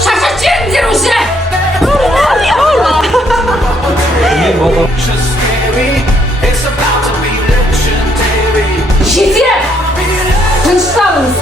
샥샥 찌르는 옷이! 시티! 눈싸움!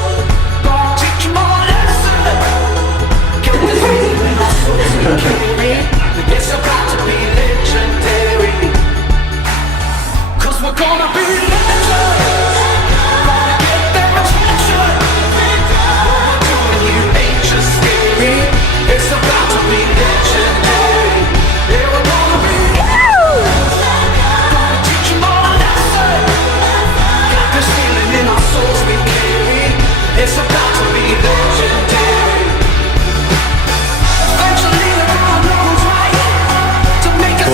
It's about to be legendary. Eventually the ground knows right to make us